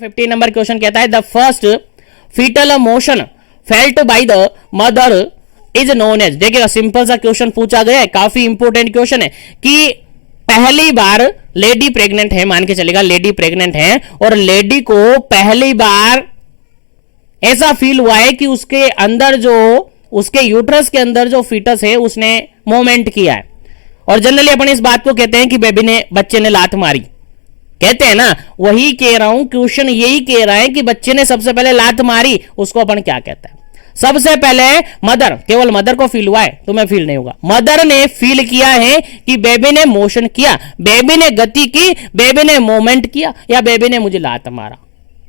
15 number question कहता है the first foetal motion felt by the mother is known as. देखिएगा simple सा question पूछा गया है, काफी इंपोर्टेंट क्वेश्चन है कि पहली बार लेडी प्रेग्नेंट है, मान के चलेगा लेडी प्रेग्नेंट है और लेडी को पहली बार ऐसा फील हुआ है कि उसके अंदर जो उसके यूट्रस के अंदर जो फीटस है उसने मूवमेंट किया है। और जनरली अपन इस बात को कहते हैं कि बच्चे ने लात मारी, कहते हैं ना, वही कह रहा हूं, क्वेश्चन यही कह रहा है कि बच्चे ने सबसे पहले लात मारी, उसको अपन क्या कहते हैं। सबसे पहले मदर, केवल मदर को फील हुआ है, तुम्हें फील नहीं होगा। मदर ने फील किया है कि बेबी ने मोशन किया, बेबी ने गति की, बेबी ने मूवमेंट किया, या बेबी ने मुझे लात मारा,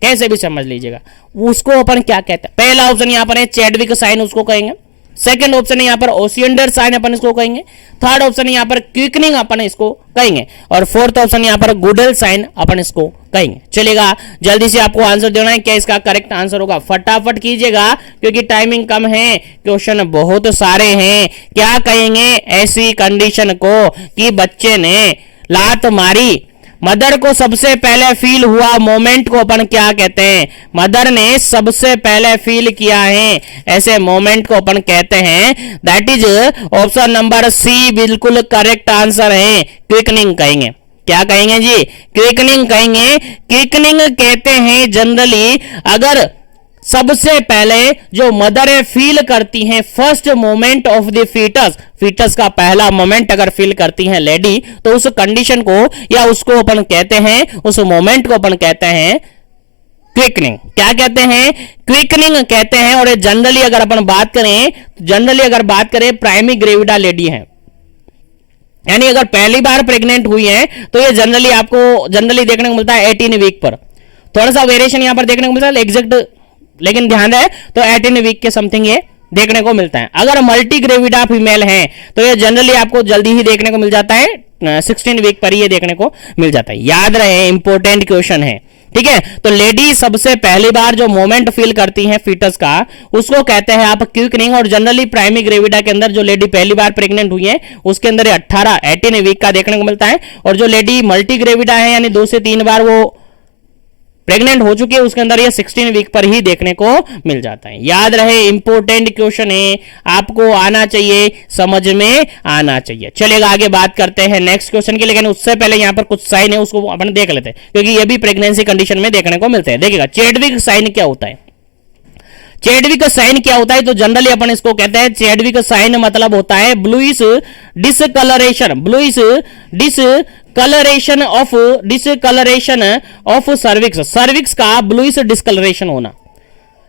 कैसे भी समझ लीजिएगा, उसको अपन क्या कहते हैं। पहला ऑप्शन यहां पर है चैडविक साइन, उसको कहेंगे। सेकंड ऑप्शन है यहां पर ओसियंडर साइन, अपन इसको कहेंगे। थर्ड ऑप्शन यहां पर क्विकनिंग, अपन इसको कहेंगे। और फोर्थ ऑप्शन यहां पर गुडल साइन, अपन इसको कहेंगे। चलेगा, जल्दी से आपको आंसर देना है, क्या इसका करेक्ट आंसर होगा, फटाफट कीजिएगा क्योंकि टाइमिंग कम है, क्वेश्चन बहुत सारे हैं। क्या कहेंगे ऐसी कंडीशन को कि बच्चे ने लात मारी, मदर को सबसे पहले फील हुआ मोमेंट को अपन क्या कहते हैं, मदर ने सबसे पहले फील किया है, ऐसे मोमेंट को अपन कहते हैं। That is option number C बिल्कुल करेक्ट आंसर है, क्विकनिंग कहेंगे। क्या कहेंगे जी, क्विकनिंग कहेंगे। क्विकनिंग कहते हैं जनरली अगर सबसे पहले जो मदर फील करती हैं first moment of the foetus, foetus का पहला मोमेंट अगर फील करती हैं लेडी, तो उस कंडीशन को या उसको अपन कहते हैं, उस मोमेंट को अपन कहते हैं क्विकनिंग। क्या कहते हैं, क्विकनिंग कहते हैं। और जनरली अगर अपन बात करें प्राइमरी ग्रेविडा लेडी है, यानी अगर पहली बार प्रेग्नेंट हुई है, तो ये जनरली देखने को मिलता है 18 वीक पर। थोड़ा सा वेरिएशन यहां पर देखने को मिलता है एग्जैक्ट, लेकिन ध्यान रहे तो 18 वीक के समथिंग ये देखने को मिलता है। अगर मल्टी ग्रेविडा फीमेल है तो ये जनरली आपको जल्दी ही देखने को मिल जाता है, 16 वीक पर ये देखने को मिल जाता है। याद रहे, इंपॉर्टेंट क्वेश्चन है, ठीक है। तो लेडी सबसे पहली बार जो मोमेंट फील करती है फीटस का, उसको कहते हैं आप क्विकनिंग। और जनरली प्राइमरी ग्रेविडा के अंदर जो लेडी पहली बार प्रेग्नेंट हुई है उसके अंदर 18 वीक का देखने को मिलता है। और जो लेडी मल्टी ग्रेविडा है यानी 2 से 3 बार वो प्रेग्नेंट हो चुकी है, उसके अंदर ये 16 वीक पर ही देखने को मिल जाता है। याद रहे, इंपॉर्टेंट क्वेश्चन है, आपको आना चाहिए, समझ में आना चाहिए। चलेगा, आगे बात करते हैं नेक्स्ट क्वेश्चन की, लेकिन उससे पहले यहां पर कुछ साइन है उसको अपन देख लेते हैं क्योंकि ये भी प्रेगनेंसी कंडीशन में देखने को मिलते हैं। देखिएगा चैडविक साइन क्या होता है। चैडविक साइन क्या होता है, तो जनरली अपन इसको कहते हैं चैडविक साइन मतलब होता है bluish discoloration, bluish discoloration of cervix, cervix का ब्लूइश डिसकलरेशन होना,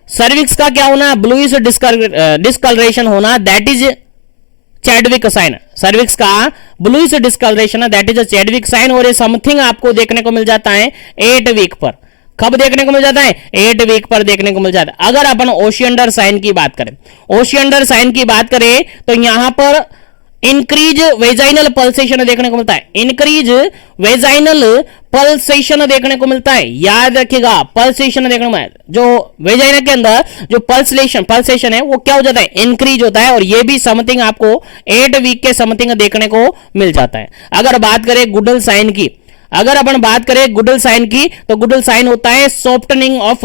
सर्विक्स का क्या होना, ब्लूइश डिसकलरेशन होना, that is Chadwick sign. Cervix का bluish discoloration that is Chadwick sign. और ये समथिंग आपको देखने को मिल जाता है 8 वीक पर। कब देखने को मिल जाता है, 8 वीक पर देखने को मिल जाता है। अगर अपन ओशियंडर साइन की बात करें, ओशियंडर साइन की बात करें तो यहां पर इंक्रीज वेजाइनल पल्सेशन देखने को मिलता है, इंक्रीज वेजाइनल पल्सेशन देखने को मिलता है। याद रखिएगा, पल्सेशन देखने को मिलता है, जो वेजाइना के अंदर जो पल्सेशन है वो क्या हो जाता है, इंक्रीज होता है। और ये भी समथिंग आपको 8 वीक के समथिंग देखने को मिल जाता है। अगर बात करें गुडल साइन की, अगर अपन बात करें गुडल साइन की, तो गुडल साइन होता है सॉफ्टनिंग ऑफ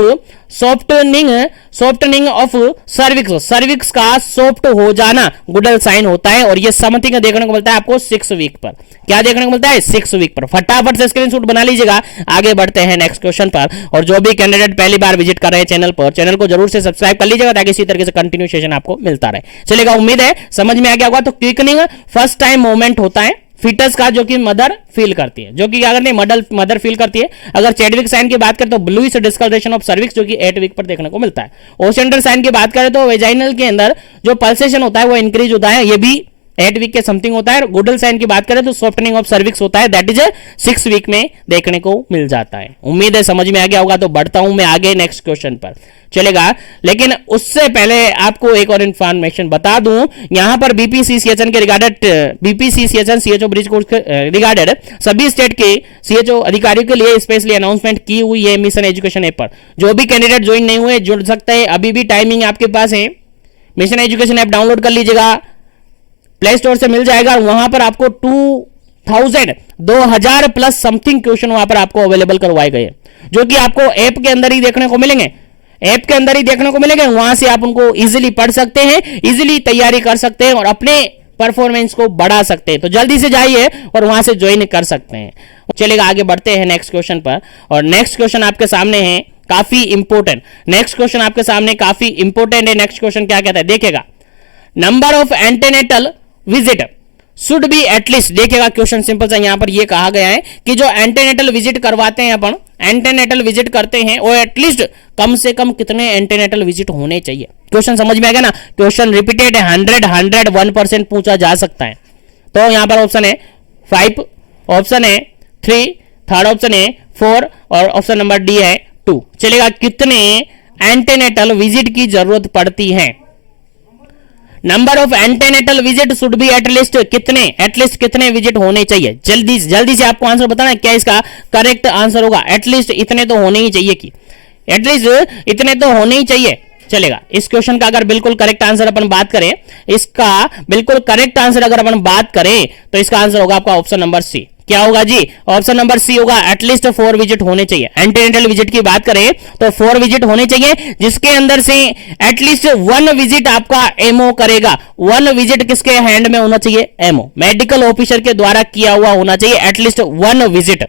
सर्विक्स, सर्विक्स का सॉफ्ट हो जाना गुडल साइन होता है। और ये समथिंग देखने को मिलता है आपको 6 वीक पर। क्या देखने को मिलता है, 6 वीक पर। फटाफट से स्क्रीनशॉट बना लीजिएगा, आगे बढ़ते हैं नेक्स्ट क्वेश्चन पर। और जो भी कैंडिडेट पहली बार विजिट कर रहे हैं चैनल पर, चैनल को जरूर से सब्सक्राइब कर लीजिएगा ताकि इसी तरीके से कंटिन्यू सेशन आपको मिलता रहे। चलेगा, उम्मीद है समझ में आ गया होगा। तो क्विकनिंग फर्स्ट टाइम मोमेंट होता है फीटस का जो कि मदर फील करती है, जो कि अगर नहीं मदर फील करती है। अगर चैडविक साइन की बात करें तो ब्लूइश डिसकलरेशन ऑफ सर्विक्स जो कि 8 वीक पर देखने को मिलता है। ओशियंडर साइन की बात करें तो वेजाइनल के अंदर जो पल्सेशन होता है वो इंक्रीज होता है, ये भी 8 वीक के समथिंग होता है। गुडल साइन की बात करें तो सॉफ्टनिंग ऑफ सर्विक्स होता है, दैट इज 6 वीक में देखने को मिल जाता है। उम्मीद है समझ में आ गया होगा। तो बढ़ता हूं मैं आगे नेक्स्ट क्वेश्चन पर, चलेगा। लेकिन उससे पहले आपको एक और इंफॉर्मेशन बता दूं, यहां पर बीपीसीसीएचएन के रिगार्डेड, बीपीसीसीएचएन सीएचओ ब्रिज कोर्स के रिगार्डेड सभी स्टेट के सीएचओ अधिकारियों के लिए स्पेशली अनाउंसमेंट की हुई है मिशन एजुकेशन ऐप पर। जो भी कैंडिडेट ज्वाइन नहीं हुए जुड़ सकते हैं, अभी भी टाइमिंग आपके पास है। मिशन एजुकेशन ऐप डाउनलोड कर लीजिएगा, प्ले स्टोर से मिल जाएगा। वहां पर आपको 2000 प्लस समथिंग क्वेश्चन वहां पर आपको अवेलेबल करवाए गए, जो कि आपको ऐप के अंदर ही देखने को मिलेंगे, ऐप के अंदर ही देखने को मिलेंगे। वहां से आप उनको इजीली पढ़ सकते हैं, इजीली तैयारी कर सकते हैं और अपने परफॉर्मेंस को बढ़ा सकते हैं। तो जल्दी से जाइए और वहां से ज्वाइन कर सकते हैं। चलेगा, आगे बढ़ते हैं नेक्स्ट क्वेश्चन पर। और नेक्स्ट क्वेश्चन आपके सामने है काफी इंपोर्टेंट, नेक्स्ट क्वेश्चन आपके सामने काफी इंपोर्टेंट है। नेक्स्ट क्वेश्चन क्या कहता है देखिएगा, number of antenatal visit should be at least. देखिएगा क्वेश्चन सिंपल सा यहां पर ये कहा गया है कि जो एंटेनेटल विजिट करवाते हैं अपन, एंटेनेटल विजिट करते हैं, वो एटलीस्ट कम से कम कितने एंटेनेटल विजिट होने चाहिए। क्वेश्चन समझ में आएगा ना, क्वेश्चन रिपीटेड है, 101% पूछा जा सकता है। तो यहां पर ऑप्शन है 5, ऑप्शन है 3, थर्ड ऑप्शन है 4 और ऑप्शन नंबर डी है 2। चलेगा, कितने एंटेनेटल विजिट की जरूरत पड़ती है। Number of antenatal visit should be at least कितने विजिट होने चाहिए। जल्दी से आपको आंसर बताना है, क्या इसका करेक्ट आंसर होगा। एटलीस्ट इतने तो होने ही चाहिए, कि एटलीस्ट इतने तो होने ही चाहिए। चलेगा, इस क्वेश्चन का अगर बिल्कुल करेक्ट आंसर अपन बात करें, इसका बिल्कुल करेक्ट आंसर अगर अपन बात करें तो इसका आंसर होगा आपका ऑप्शन नंबर सी। क्या होगा जी, ऑप्शन नंबर सी होगा, एटलीस्ट 4 विजिट होने चाहिए। एंटेनेटल विजिट की बात करें तो 4 विजिट होने चाहिए, जिसके अंदर से एटलीस्ट 1 विजिट आपका एमओ करेगा। 1 विजिट किसके हैंड में होना चाहिए, एमओ, मेडिकल ऑफिसर के द्वारा किया हुआ होना चाहिए। एटलीस्ट 1 विजिट,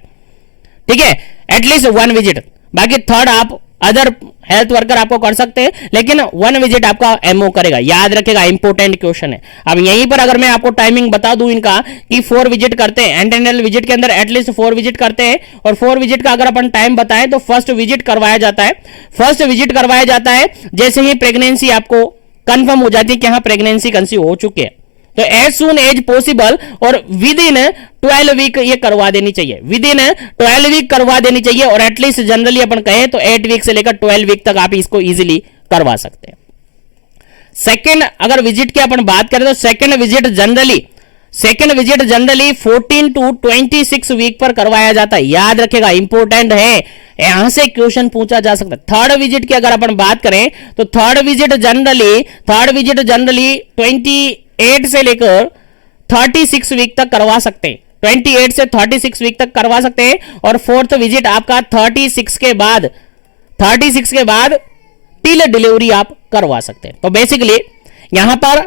ठीक है, एटलीस्ट 1 विजिट। बाकी थर्ड आप अदर हेल्थ वर्कर आपको कर सकते हैं, लेकिन 1 विजिट आपका एमओ करेगा। याद रखेगा, इंपोर्टेंट क्वेश्चन है। अब यहीं पर अगर मैं आपको टाइमिंग बता दूं इनका कि 4 विजिट करते हैं, एंटेनेटल विजिट के अंदर एटलीस्ट 4 विजिट करते हैं, और 4 विजिट का अगर अपन टाइम बताएं तो फर्स्ट विजिट करवाया जाता है। फर्स्ट विजिट करवाया जाता है जैसे ही प्रेगनेंसी आपको कंफर्म हो जाती है कि हाँ प्रेगनेंसी कंसीव हो चुके हैं, तो एज सून एज पॉसिबल और विद इन 12 वीक ये करवा देनी चाहिए, विद इन 12 वीक करवा देनी चाहिए। और एटलीस्ट जनरली अपन कहें तो 8 वीक से लेकर 12 वीक तक आप इसको इजीली करवा सकते हैं। सेकेंड अगर विजिट की अपन बात करें तो second visit generally 14 to 26 week पर करवाया जाता है। याद रखेगा, इंपोर्टेंट है, यहां से क्वेश्चन पूछा जा सकता है। थर्ड विजिट की अगर अपन बात करें तो थर्ड विजिट जनरली 28 से लेकर 36 वीक तक करवा सकते हैं, 28 से 36 वीक तक करवा सकते हैं। और फोर्थ विजिट आपका 36 के बाद टिल डिलीवरी आप करवा सकते हैं। तो बेसिकली यहां पर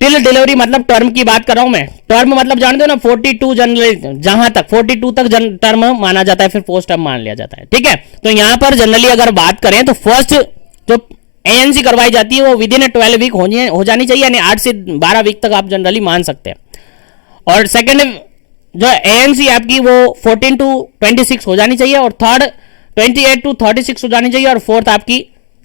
टिल डिलीवरी मतलब टर्म की बात कर रहा हूं मैं, टर्म मतलब जानते हो ना 42 जनरली, जहां तक 42 तक टर्म माना जाता है, फिर पोस्ट टर्म मान लिया जाता है, ठीक है। तो यहां पर जनरली अगर बात करें तो फर्स्ट जो एएनसी करवाई जाती है वो विद इन 12 वीक हो जानी चाहिए, यानी 8 से 12 वीक तक आप जनरली मान सकते हैं। और सेकंड जो एएनसी आपकी वो 14 to 26 हो जानी चाहिए, और थर्ड 28 to 36 हो जानी चाहिए, और फोर्थ आपकी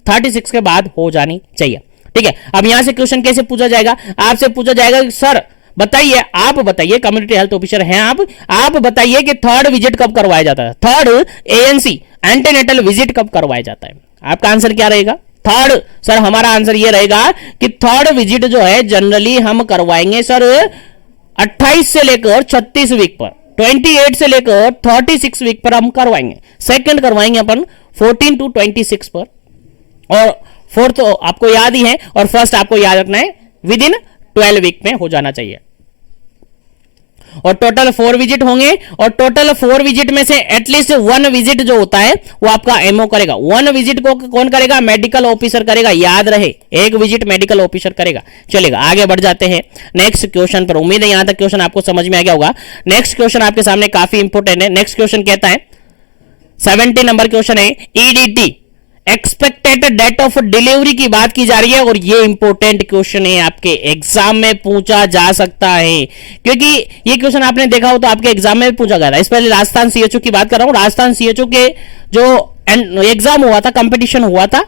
36 के बाद हो जानी चाहिए, ठीक है। अब यहां से क्वेश्चन कैसे पूछा जाएगा, आपसे पूछा जाएगा कि सर बताइए, आप बताइए, कम्युनिटी हेल्थ ऑफिसर हैं आप बताइए कि थर्ड विजिट कब करवाया जाता है, थर्ड एएनसी एंटीनेटल विजिट कब करवाया जाता है। आपका आंसर क्या रहेगा, थर्ड। सर हमारा आंसर ये रहेगा कि थर्ड विजिट जो है जनरली हम करवाएंगे सर 28 से लेकर 36 वीक पर, 28 से लेकर 36 वीक पर हम करवाएंगे। सेकंड करवाएंगे अपन 14 to 26 पर, और फोर्थ तो आपको याद ही है, और फर्स्ट आपको याद रखना है विद इन 12 वीक में हो जाना चाहिए। और टोटल 4 विजिट होंगे, और टोटल 4 विजिट में से एटलीस्ट 1 विजिट जो होता है वो आपका एमओ करेगा। 1 विजिट को कौन करेगा, मेडिकल ऑफिसर करेगा, याद रहे 1 विजिट मेडिकल ऑफिसर करेगा। चलेगा, आगे बढ़ जाते हैं नेक्स्ट क्वेश्चन पर। उम्मीद है यहां तक क्वेश्चन आपको समझ में आ गया होगा। नेक्स्ट क्वेश्चन आपके सामने काफी इंपोर्टेंट है। नेक्स्ट क्वेश्चन कहता है 70 नंबर क्वेश्चन है, EDT expected date of delivery की बात की जा रही है, और ये इंपॉर्टेंट क्वेश्चन है, आपके एग्जाम में पूछा जा सकता है, क्योंकि ये क्वेश्चन आपने देखा हो तो आपके एग्जाम में पूछा गया था। इस पहले राजस्थान सीएचओ की बात कर रहा हूं, राजस्थान सीएचओ के जो एग्जाम हुआ था, कंपटीशन हुआ था,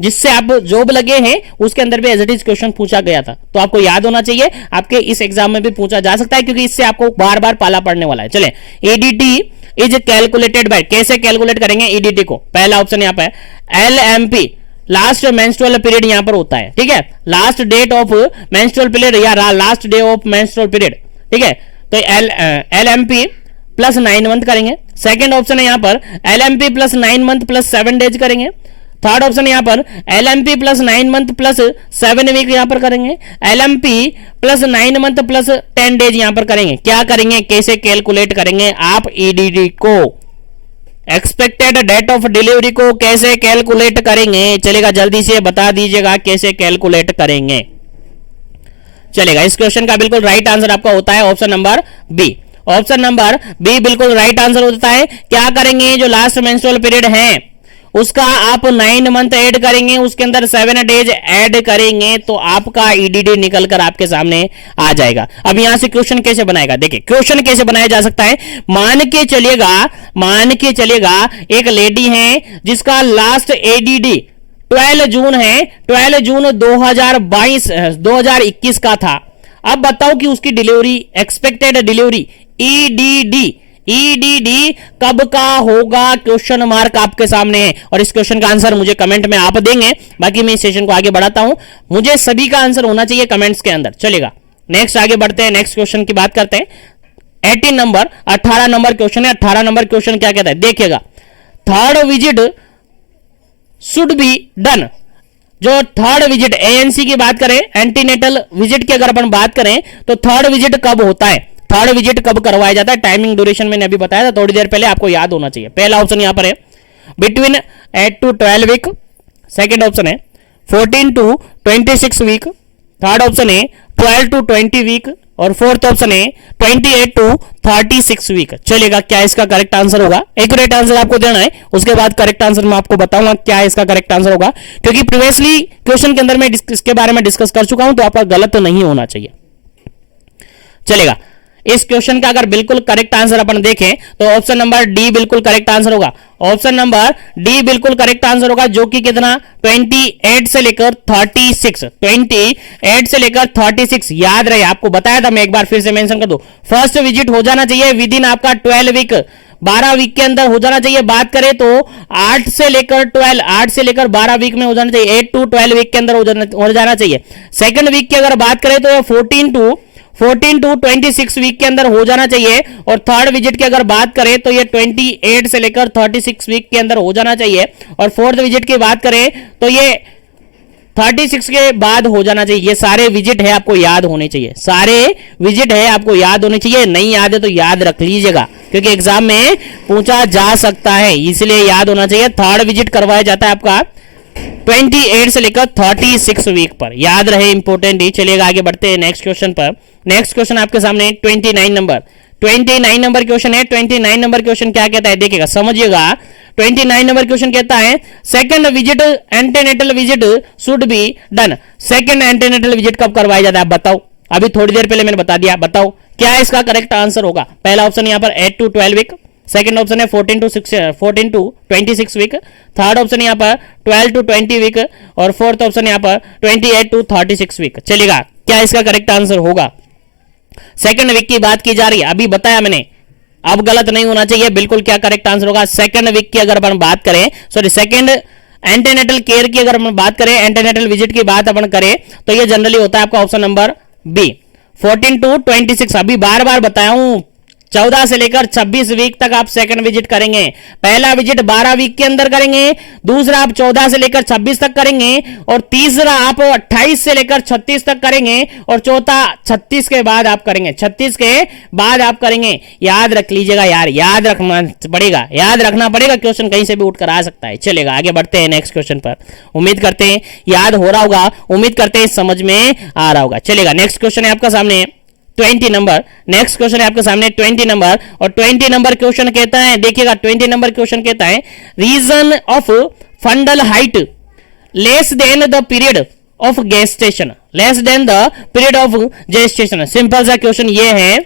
जिससे आप जॉब लगे हैं, उसके अंदर भी एज इट इज क्वेश्चन पूछा गया था। तो आपको याद होना चाहिए, आपके इस एग्जाम में भी पूछा जा सकता है, क्योंकि इससे आपको बार बार पाला पड़ने वाला है। चले, ईडीटी इज कैलकुलेटेड बाय, कैसे कैलकुलेट करेंगे ईडीटी को। पहला ऑप्शन यहां पर एलएमपी, लास्ट मेंस्ट्रुअल पीरियड यहां पर होता है, ठीक है, last date of menstrual period या last day of menstrual period, ठीक है। तो एलएमपी प्लस 9 मंथ करेंगे। सेकंड ऑप्शन है यहां पर LMP plus 9 month plus 7 days करेंगे। थर्ड ऑप्शन यहाँ पर LMP plus 9 month plus 7 week यहाँ पर करेंगे, LMP plus 9 month plus 10 days यहाँ पर करेंगे। क्या करेंगे, कैसे कैलकुलेट करेंगे आप EDD को, एक्सपेक्टेड डेट ऑफ डिलीवरी को कैसे कैलकुलेट करेंगे, चलेगा जल्दी से बता दीजिएगा कैसे कैलकुलेट करेंगे। चलेगा, इस क्वेश्चन का बिल्कुल राइट आंसर आपका होता है option number B. Option number B बिल्कुल राइट आंसर होता है। क्या करेंगे, जो लास्ट मेंस्ट्रुअल पीरियड है उसका आप 9 मंथ ऐड करेंगे, उसके अंदर 7 डेज ऐड करेंगे तो आपका EDD निकल कर आपके सामने आ जाएगा। अब यहां से क्वेश्चन कैसे बनाएगा, देखिए क्वेश्चन कैसे बनाया जा सकता है। मान के चलिएगा एक लेडी है जिसका लास्ट EDD 12 जून है, 12 जून 2021 का था। अब बताओ कि उसकी डिलीवरी, एक्सपेक्टेड डिलीवरी EDD कब का होगा, क्वेश्चन मार्क आपके सामने है। और इस क्वेश्चन का आंसर मुझे कमेंट में आप देंगे, बाकी मैं इस सेशन को आगे बढ़ाता हूं। मुझे सभी का आंसर होना चाहिए कमेंट्स के अंदर। चलेगा, नेक्स्ट आगे बढ़ते हैं, नेक्स्ट क्वेश्चन की बात करते हैं। 18 नंबर क्वेश्चन है। 18 नंबर क्वेश्चन क्या कहता है, देखिएगा, third visit should be done. जो थर्ड विजिट ANC की बात करें, एंटीनेटल विजिट की अगर अपन बात करें तो थर्ड विजिट कब होता है, थर्ड विजिट कब करवाया जाता है, टाइमिंग ड्यूरेशन मैंने अभी बताया था थोड़ी देर पहले, आपको याद होना चाहिए। पहला ऑप्शन यहां पर है between 8 to 12 week, second option है 14 to 26 वीक, थर्ड ऑप्शन है 12 to 20 वीक और फोर्थ ऑप्शन है 28 to 36 वीक। चलेगा, क्या इसका करेक्ट आंसर होगा, एक्यूरेट आंसर आपको देना है, उसके बाद करेक्ट आंसर मैं आपको बताऊंगा क्या इसका करेक्ट आंसर होगा, क्योंकि प्रीवियसली क्वेश्चन के अंदर मैं इसके बारे में डिस्कस कर चुका हूं, तो आपका गलत नहीं होना चाहिए। चलेगा, इस क्वेश्चन का अगर बिल्कुल करेक्ट आंसर अपन देखें तो ऑप्शन नंबर डी बिल्कुल करेक्ट आंसर होगा। ऑप्शन नंबर डी बिल्कुल करेक्ट आंसर होगा, जो कि कितना 28 से लेकर 36, 28 से लेकर 36 याद रहे, आपको बताया था मैं, एक बार फिर से मेंशन कर दूं। फर्स्ट विजिट हो जाना चाहिए विद इन आपका 12 वीक, 12 वीक के अंदर हो जाना चाहिए। बात करें तो 8 से लेकर 12 वीक में हो जाना चाहिए, 8 to 12 वीक के अंदर हो जाना चाहिए। सेकंड वीक की अगर बात करें तो 14 to 26 वीक के अंदर हो जाना चाहिए। और थर्ड विजिट की अगर बात करें तो ये 28 से लेकर 36 वीक के अंदर हो जाना चाहिए। और फोर्थ विजिट की बात करें तो ये 36 के बाद हो जाना चाहिए। ये सारे विजिट है आपको याद होने चाहिए, सारे विजिट है आपको याद होने चाहिए। नहीं याद है तो याद रख लीजिएगा, क्योंकि एग्जाम में पूछा जा सकता है, इसलिए याद होना चाहिए। थर्ड विजिट करवाया जाता है आपका 28 से लेकर 36 वीक पर, याद रहे, इंपॉर्टेंट ही। चलिएगा, आगे बढ़ते हैं नेक्स्ट क्वेश्चन पर। नेक्स्ट क्वेश्चन आपके सामने 29 नंबर क्वेश्चन है। 29 नंबर क्वेश्चन क्या कहता है, देखिएगा, समझिएगा। 29 नंबर क्वेश्चन कहता है second visit antenatal visit should be done. Second antenatal visit कब करवाया जाता है, बताओ। अभी थोड़ी देर पहले मैंने बता दिया, बताओ क्या इसका करेक्ट आंसर होगा। पहला ऑप्शन यहाँ पर 8 to 12 वीक, सेकंड ऑप्शन है 14 to 26 वीक, थर्ड ऑप्शन यहाँ पर 12 to 20 वीक और फोर्थ ऑप्शन यहाँ पर 28 to 36 वीक। चलेगा, क्या इसका करेक्ट आंसर होगा। सेकंड वीक की बात की जा रही है, अभी बताया मैंने, अब गलत नहीं होना चाहिए, बिल्कुल क्या करेक्ट आंसर होगा। सेकंड वीक की अगर अपन बात करें, सॉरी सेकंड एंटीनेटल केयर की अगर अपन बात करें, एंटीनेटल विजिट की बात अपन करें तो ये जनरली होता है आपका ऑप्शन नंबर बी 14 to 26। अभी बार बार बताया हूं, 14 से लेकर 26 वीक तक आप सेकंड विजिट करेंगे। पहला विजिट 12 वीक के अंदर करेंगे, दूसरा आप 14 से लेकर 26 तक करेंगे और तीसरा आप 28 से लेकर 36 तक करेंगे और चौथा 36 के बाद आप करेंगे, 36 के बाद आप करेंगे। याद रख लीजिएगा यार, याद रखना पड़ेगा, क्वेश्चन कहीं से भी उठकर आ सकता है। चलेगा, आगे बढ़ते हैं नेक्स्ट क्वेश्चन पर। उम्मीद करते हैं याद हो रहा होगा, उम्मीद करते हैं समझ में आ रहा होगा। चलेगा, नेक्स्ट क्वेश्चन है आपका सामने 20 नंबर। नेक्स्ट क्वेश्चन है आपके सामने 20 नंबर और 20 नंबर क्वेश्चन कहता है, देखिएगा 20 नंबर क्वेश्चन कहता है reason of fundal height less than the period of gestation, less than the period of gestation. Simple सा क्वेश्चन ये है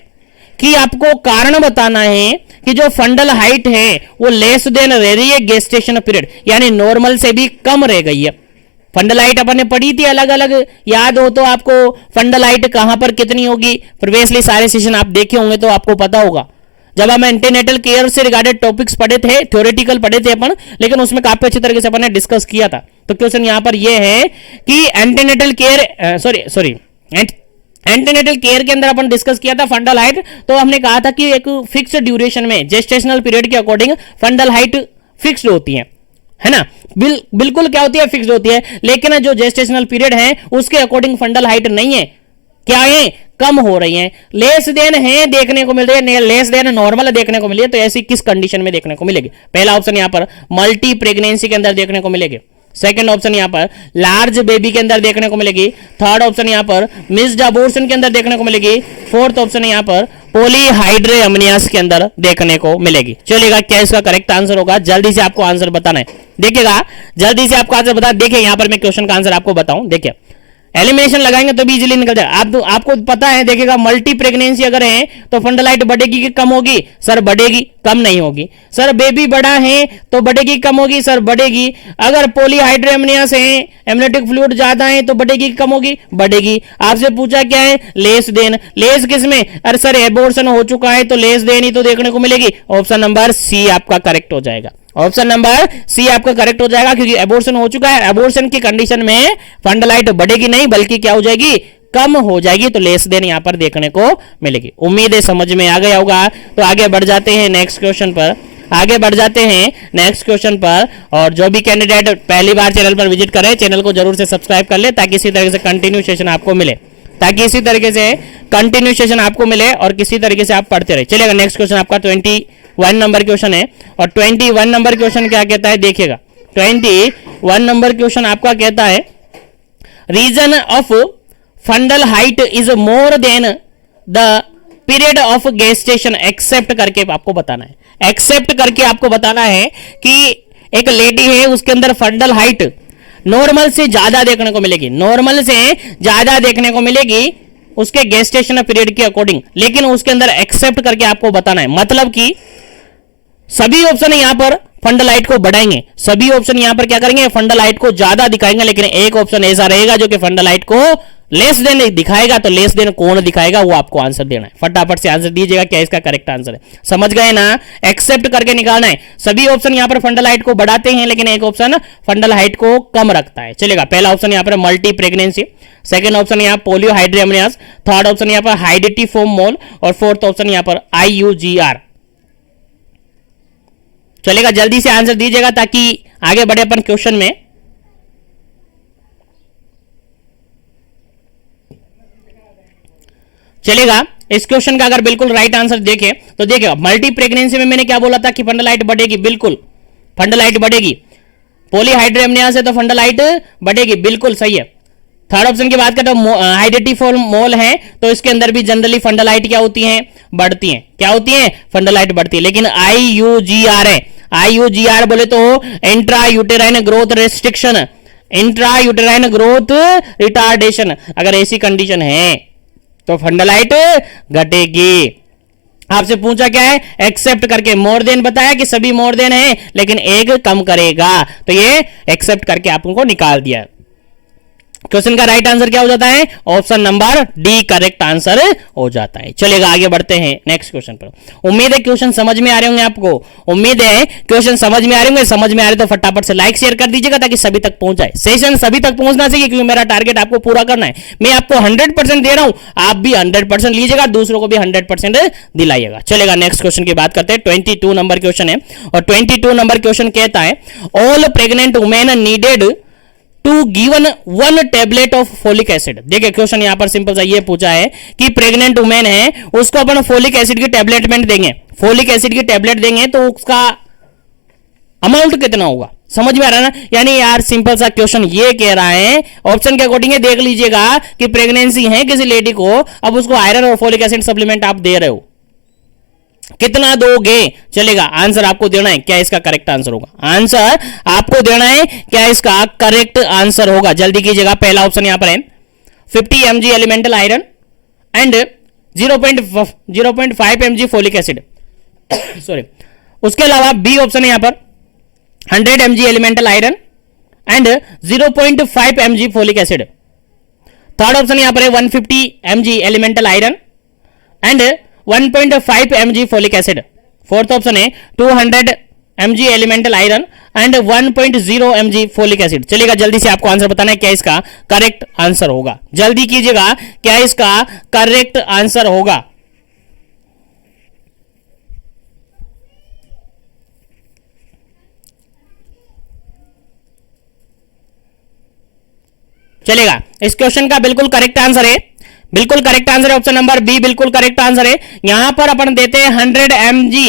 कि आपको कारण बताना है कि जो फंडल हाइट है वो लेस देन रह रही है गेस्टेशन पीरियड, यानी नॉर्मल से भी कम रह गई है। फंडल हाइट अपन ने पढ़ी थी अलग अलग, याद हो तो आपको फंडल हाइट कहां पर कितनी होगी, प्रीवियसली सारे सेशन आप देखे होंगे तो आपको पता होगा। जब हम एंटीनेटल केयर से रिगार्डेड टॉपिक्स पढ़े थे, थ्योरेटिकल पढ़े थे अपन, लेकिन उसमें काफी अच्छी तरीके से अपन ने डिस्कस किया था। तो क्वेश्चन यहां पर यह है कि एंटीनेटल केयर एंटीनेटल केयर के अंदर अपन डिस्कस किया था फंडल हाइट, तो हमने कहा था कि एक फिक्स्ड ड्यूरेशन में जेस्टेशनल पीरियड के अकॉर्डिंग फंडल हाइट फिक्स्ड होती है। है ना। बिल्कुल क्या होती है, फिक्स्ड होती है, लेकिन जो जेस्टेशनल पीरियड है उसके अकॉर्डिंग फंडल हाइट नहीं है, क्या है, कम हो रही है। लेस देन है देखने को मिल रही है, लेस देन नॉर्मल देखने को मिली है, तो ऐसी किस कंडीशन में देखने को मिलेगी? पहला ऑप्शन यहां पर मल्टी प्रेगनेंसी के अंदर देखने को मिलेगी, सेकंड ऑप्शन यहां पर लार्ज बेबी के अंदर देखने को मिलेगी, थर्ड ऑप्शन यहां पर मिस्ड अबॉर्शन के अंदर देखने को मिलेगी, फोर्थ ऑप्शन यहां पर पॉलीहाइड्रेअमनियास के अंदर देखने को मिलेगी। चलेगा, क्या इसका करेक्ट आंसर होगा? जल्दी से आपको आंसर बताना है, देखिएगा जल्दी से आपको आंसर बता। देखिए यहां पर मैं क्वेश्चन का आंसर आपको बताऊं, देखिए एलिमिनेशन लगाएंगे तो भी इजीली निकल जाए। आपको पता है, देखिएगा मल्टी प्रेगनेंसी अगर है तो फंडल हाइट बढ़ेगी कि कम होगी? सर बढ़ेगी, कम नहीं होगी। सर बेबी बड़ा है तो बढ़ेगी कम होगी? सर बढ़ेगी। अगर पॉलीहाइड्रेअमनियास है, एमनियोटिक फ्लूइड ज्यादा है तो बढ़ेगी कम होगी? बढ़ेगी। आपसे पूछा क्या है? Less than. लेस किसमें? अरे सर एबॉर्शन हो चुका है तो लेस देन ही तो देखने को मिलेगी। ऑप्शन नंबर सी आपका करेक्ट हो जाएगा, ऑप्शन नंबर सी आपका करेक्ट हो जाएगा, क्योंकि एबॉर्शन हो चुका है। एबॉर्शन की कंडीशन में फंडल हाइट बढ़ेगी नहीं बल्कि क्या हो जाएगी? कम हो जाएगी। तो लेस देन यहां पर देखने को मिलेगी। उम्मीद है समझ में आ गया होगा। तो आगे बढ़ जाते हैं नेक्स्ट क्वेश्चन पर, आगे बढ़ जाते हैं नेक्स्ट क्वेश्चन पर। और जो भी कैंडिडेट पहली बार चैनल पर विजिट करे, चैनल को जरूर से सब्सक्राइब कर ले, ताकि इसी तरह से कंटिन्यू सेशन आपको मिले, ताकि इसी तरीके से कंटिन्यू सेशन आपको मिले और किसी तरीके से आप पढ़ते रहे। चलेगा, नेक्स्ट क्वेश्चन आपका 21 नंबर क्वेश्चन है। और 21 नंबर क्वेश्चन क्या कहता है? देखिएगा 21 नंबर क्वेश्चन आपका कहता है reason of fundal height is more than the period of gestation, accept करके आपको बताना है। एक्सेप्ट करके आपको बताना है कि एक लेडी है, उसके अंदर फंडल हाइट नॉर्मल से ज्यादा देखने को मिलेगी, नॉर्मल से ज्यादा देखने को मिलेगी उसके गेस्टेशन पीरियड के अकॉर्डिंग, लेकिन उसके अंदर एक्सेप्ट करके आपको बताना है। मतलब कि सभी ऑप्शन यहां पर फंडल हाइट को बढ़ाएंगे, सभी ऑप्शन यहां पर क्या करेंगे? फंडल हाइट को ज्यादा दिखाएंगे, लेकिन एक ऑप्शन ऐसा रहेगा जो कि फंडल हाइट को लेस देन दिखाएगा। तो लेस देन कौन दिखाएगा वो आपको आंसर देना है। फटाफट से आंसर दीजिएगा, क्या इसका करेक्ट आंसर है? समझ गए ना? एक्सेप्ट करके निकालना है। सभी ऑप्शन यहां पर फंडल हाइट को बढ़ाते हैं, लेकिन एक ऑप्शन फंडल हाइट को कम रखता है। चलेगा, पहला ऑप्शन यहां पर मल्टी प्रेगनेंसी, सेकंड ऑप्शन यहां पोलियोहाइड्रेअमनियास, थर्ड ऑप्शन यहां पर हाइडेटिफोम मोल और फोर्थ ऑप्शन यहां पर IUGR। चलेगा, जल्दी से आंसर दीजिएगा ताकि आगे बढ़े अपन क्वेश्चन में। चलेगा, इस क्वेश्चन का अगर बिल्कुल राइट आंसर देखें तो देखिए मल्टी प्रेगनेंसी में मैंने क्या बोला था कि फंडल हाइट बढ़ेगी, बिल्कुल फंडल हाइट बढ़ेगी। पॉलीहाइड्रेअमनियास है तो फंडल हाइट बढ़ेगी, बिल्कुल सही है। थर्ड ऑप्शन की बात करें तो हाइडेटिफोम मोल है तो इसके अंदर भी जनरली फंडल हाइट क्या होती है? बढ़ती है। क्या होती है? फंडल हाइट बढ़ती है। लेकिन IUGR है, IUGR बोले तो intra uterine growth restriction, intra uterine growth retardation, अगर ऐसी कंडीशन है तो फंडल हाइट घटेगी। आपसे पूछा क्या है? एक्सेप्ट करके, मोर देन बताया कि सभी मोर देन है लेकिन एक कम करेगा, तो ये एक्सेप्ट करके आपको निकाल दिया। क्वेश्चन का राइट आंसर क्या हो जाता है? Option number D correct answer हो जाता है। चलेगा, आगे बढ़ते हैं नेक्स्ट क्वेश्चन पर। उम्मीद है क्वेश्चन समझ में आ रहे होंगे आपको, उम्मीद है क्वेश्चन समझ में आ रहे होंगे। समझ में आ रहे तो फटाफट से लाइक शेयर कर दीजिएगा ताकि सभी तक पहुंच जाए। सेशन सभी तक पहुंचना चाहिए, क्योंकि मेरा टारगेट आपको पूरा करना है। मैं आपको 100% दे रहा हूं, आप भी 100% लीजिएगा, दूसरों को भी 100% दिलाइएगा। चलेगा, नेक्स्ट क्वेश्चन की बात करते हैं। 22 नंबर क्वेश्चन है और 22 नंबर क्वेश्चन कहता है all pregnant women needed to given 1 tablet of folic acid. देखिए क्वेश्चन यहां पर सिंपल सा ये पूछा है कि प्रेग्नेंट वुमेन है, उसको अपन फोलिक एसिड की टेबलेट देंगे, फोलिक एसिड की टेबलेट देंगे तो उसका अमाउंट कितना होगा? समझ में आ रहा है ना? यानी यार सिंपल सा क्वेश्चन ये कह रहा है, ऑप्शन के अकॉर्डिंग देख लीजिएगा कि प्रेगनेंसी है किसी लेडी को, अब उसको आयरन और फोलिक एसिड सप्लीमेंट आप दे रहे हो, कितना दोगे? चलेगा, आंसर आपको देना है, क्या इसका करेक्ट आंसर होगा? आंसर आपको देना है, क्या इसका करेक्ट आंसर होगा? जल्दी कीजिएगा। पहला ऑप्शन यहां पर है 50 mg elemental iron and 0.5 mg folic acid sorry. उसके अलावा बी ऑप्शन है यहां पर 100 mg elemental iron and 0.5 mg folic acid. Third option यहां पर है 150 mg elemental iron and 1.5 mg folic acid. Fourth option है 200 mg elemental iron and 1.0 mg folic acid. चलेगा, जल्दी से आपको आंसर बताना है, क्या इसका करेक्ट आंसर होगा? जल्दी कीजिएगा, क्या इसका करेक्ट आंसर होगा? चलेगा। इस क्वेश्चन का बिल्कुल करेक्ट आंसर है, बिल्कुल करेक्ट आंसर है ऑप्शन नंबर बी, बिल्कुल करेक्ट आंसर है। यहां पर अपन देते हैं 100 mg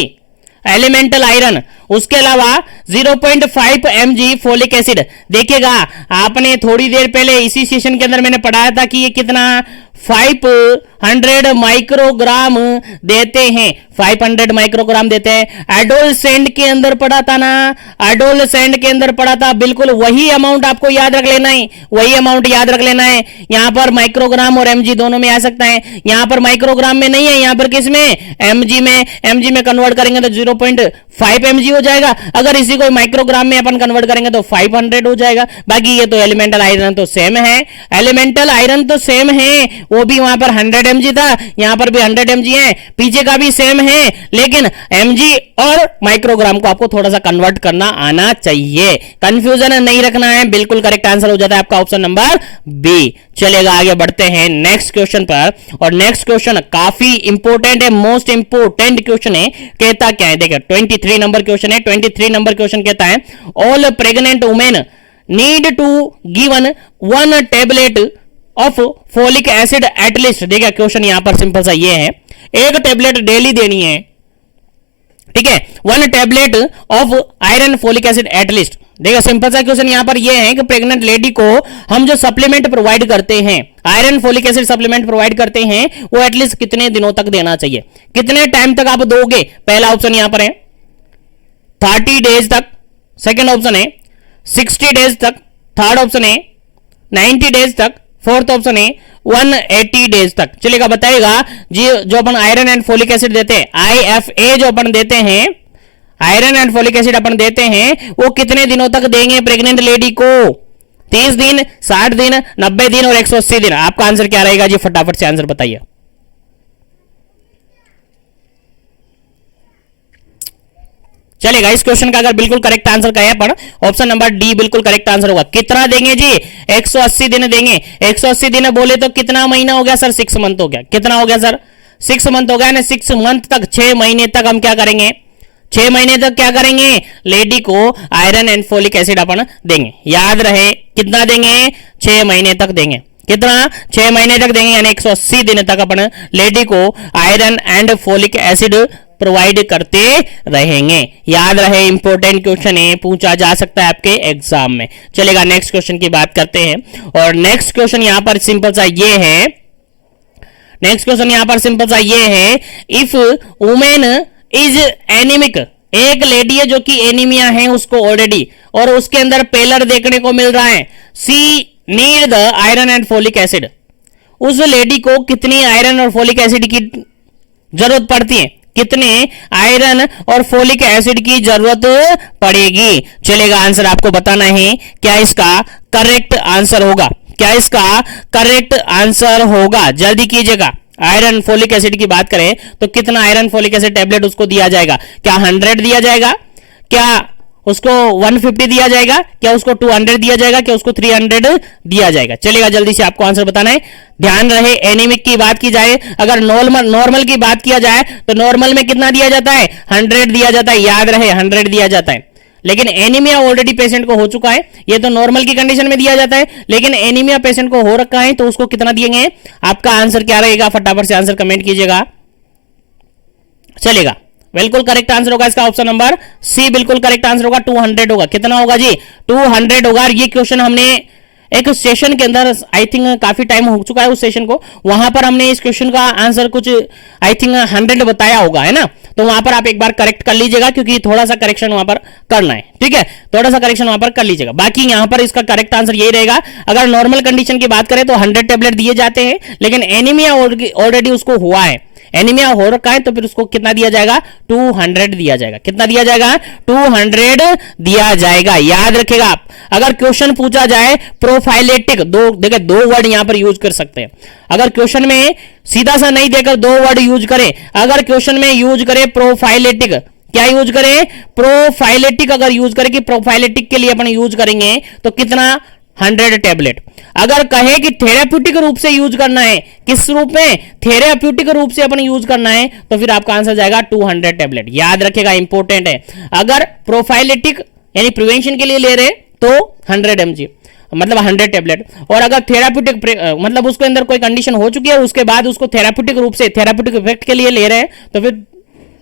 एलिमेंटल आयरन, उसके अलावा 0.5 mg फोलिक एसिड। देखिएगा आपने थोड़ी देर पहले इसी सेशन के अंदर मैंने पढ़ाया था कि ये कितना 500 माइक्रोग्राम देते हैं, 500 माइक्रोग्राम देते हैं। एडोलसेंट के अंदर पढ़ा था ना, एडोलसेंट के अंदर पढ़ा था, बिल्कुल वही अमाउंट आपको याद रख लेना है, वही अमाउंट याद रख लेना है। यहां पर माइक्रोग्राम और एमजी दोनों में आ सकता है, यहां पर माइक्रोग्राम में नहीं है, यहां पर किस में, एमजी में। एमजी में कन्वर्ट करेंगे तो 0.5 mg हो जाएगा, अगर इसी को माइक्रोग्राम में अपन कन्वर्ट करेंगे तो 500 हो जाएगा। बाकी ये तो एलिमेंटल आयरन तो सेम है, एलिमेंटल आयरन तो सेम है, वो भी वहां पर 100 mg था, यहां पर भी 100 mg है, पीछे का भी सेम है, लेकिन mg और माइक्रोग्राम को आपको थोड़ा सा कन्वर्ट करना आना चाहिए, कंफ्यूजन नहीं रखना है। बिल्कुल करेक्ट आंसर हो जाता है आपका ऑप्शन नंबर बी। चलेगा, आगे बढ़ते हैं नेक्स्ट क्वेश्चन पर, और नेक्स्ट क्वेश्चन काफी इंपॉर्टेंट है, मोस्ट इंपॉर्टेंट क्वेश्चन है। कहता क्या है, देखिए 23 नंबर क्वेश्चन है। 23 नंबर क्वेश्चन कहता है all pregnant women need to given 1 tablet of folic acid at least. देखिए क्वेश्चन यहां पर सिंपल सा ये है, एक टेबलेट डेली देनी है, ठीक है, 1 tablet of iron folic acid at least. देखिए सिंपल सा क्वेश्चन यहां पर ये है कि प्रेग्नेंट लेडी को हम जो सप्लीमेंट प्रोवाइड करते हैं, iron folic acid supplement provide करते हैं, वो एटलीस्ट कितने दिनों तक देना चाहिए, कितने टाइम तक आप दोगे। पहला ऑप्शन यहां पर है 30 डेज तक, सेकेंड ऑप्शन है 60 डेज तक, थर्ड ऑप्शन है 90 डेज तक, फोर्थ ऑप्शन है 180 डेज तक। चलेगा, बताइएगा जी जो अपन आयरन एंड फोलिक एसिड देते हैं, IFA जो अपन देते हैं, आयरन एंड फोलिक एसिड अपन देते हैं, वो कितने दिनों तक देंगे प्रेग्नेंट लेडी को। 30 दिन, 60 दिन, 90 दिन और 180 दिन। आपका आंसर क्या रहेगा जी, फटाफट से आंसर बताइए। चलेगा, इस क्वेश्चन का अगर बिल्कुल करेक्ट आंसर कहे पर ऑप्शन नंबर डी बिल्कुल करेक्ट आंसर होगा। कितना देंगे जी, 180 दिन देंगे। 180 दिन बोले तो कितना महीना हो गया सर, 6 मंथ हो गया। कितना हो गया सर, 6 मंथ हो गया ना। 6 मंथ तक, 6 महीने तक हम क्या करेंगे, 6 महीने तक क्या करेंगे, लेडी को आयरन एंड फोलिक एसिड अपन देंगे। याद रहे कितना देंगे, 6 महीने तक देंगे। कितना, 6 महीने तक देंगे, यानी 180 दिन तक अपन लेडी को iron and folic acid provide करते रहेंगे। याद रहे, इंपॉर्टेंट क्वेश्चन है, पूछा जा सकता है आपके एग्जाम में। चलेगा, नेक्स्ट क्वेश्चन की बात करते हैं, और नेक्स्ट क्वेश्चन यहां पर सिंपल सा ये है, नेक्स्ट क्वेश्चन यहां पर सिंपल सा ये है, इफ वुमेन इज एनीमिक, एक लेडी है जो कि एनीमिया है उसको ऑलरेडी, और उसके अंदर पेलर देखने को मिल रहा है, she need the iron and folic acid. उस लेडी को कितनी आयरन और फोलिक एसिड की जरूरत पड़ती है, कितने आयरन और फोलिक एसिड की जरूरत पड़ेगी। चलेगा, आंसर आपको बताना है, क्या इसका करेक्ट आंसर होगा, क्या इसका करेक्ट आंसर होगा, जल्दी कीजिएगा। आयरन फोलिक एसिड की बात करें तो कितना आयरन फोलिक एसिड टेबलेट उसको दिया जाएगा, क्या 100 दिया जाएगा, क्या उसको 150 दिया जाएगा, क्या उसको 200 दिया जाएगा, क्या उसको 300 दिया जाएगा। चलेगा, जल्दी से आपको आंसर बताना है। ध्यान रहे, एनीमिक की बात की जाए, अगर नॉर्मल की बात किया जाए तो नॉर्मल में कितना दिया जाता है, 100 दिया जाता है। याद रहे 100 दिया जाता है, लेकिन एनीमिया ऑलरेडी पेशेंट को हो चुका है, ये तो नॉर्मल की कंडीशन में दिया जाता है, लेकिन एनीमिया पेशेंट को हो रखा है तो उसको कितना दिएंगे। आपका आंसर क्या रहेगा, फटाफट से आंसर कमेंट कीजिएगा। चलेगा, बिल्कुल करेक्ट आंसर होगा इसका ऑप्शन नंबर सी, बिल्कुल करेक्ट आंसर होगा 200 होगा। कितना होगा जी, 200 होगा। ये क्वेश्चन हमने एक सेशन के अंदर, आई थिंक काफी टाइम हो चुका है उस सेशन को, वहां पर हमने इस क्वेश्चन का आंसर कुछ आई थिंक 100 बताया होगा, है ना, तो वहां पर आप एक बार करेक्ट कर लीजिएगा, क्योंकि थोड़ा सा करेक्शन वहां पर करना है, ठीक है, थोड़ा सा करेक्शन वहां पर कर लीजिएगा। बाकी यहां पर इसका करेक्ट आंसर यही रहेगा। अगर नॉर्मल कंडीशन की बात करें तो 100 टेबलेट दिए जाते हैं, लेकिन एनीमिया ऑलरेडी उसको हुआ है, एनीमिया हो रखा है, तो फिर उसको कितना दिया जाएगा, 200 दिया जाएगा। कितना दिया जाएगा, 200 दिया जाएगा। याद रखिएगा आप, अगर क्वेश्चन पूछा जाए प्रोफाइलेटिक, देखिए 2 वर्ड यहां पर यूज कर सकते हैं। अगर क्वेश्चन में सीधा सा नहीं देकर 2 वर्ड यूज करें, अगर क्वेश्चन में यूज करें प्रोफाइलेटिक, क्या यूज करें, प्रोफाइलेटिक अगर यूज करें कि प्रोफाइलेटिक के लिए अपन यूज करेंगे तो कितना, 100 टेबलेट। अगर कहे कि थेराप्यूटिक रूप से यूज करना है, किस रूप में, थेराप्यूटिक रूप से अपन यूज करना है, तो फिर आपका आंसर जाएगा 200 टेबलेट। याद रखेगा, इंपॉर्टेंट है। अगर प्रोफाइलेटिक यानी प्रिवेंशन के लिए ले रहे तो 100 mg, मतलब 100 टेबलेट। और अगर थेराप्यूटिक मतलब उसके अंदर कोई कंडीशन हो चुकी है, उसके बाद उसको थेराप्यूटिक रूप से थेराप्यूटिक इफेक्ट के लिए ले रहे हैं, तो फिर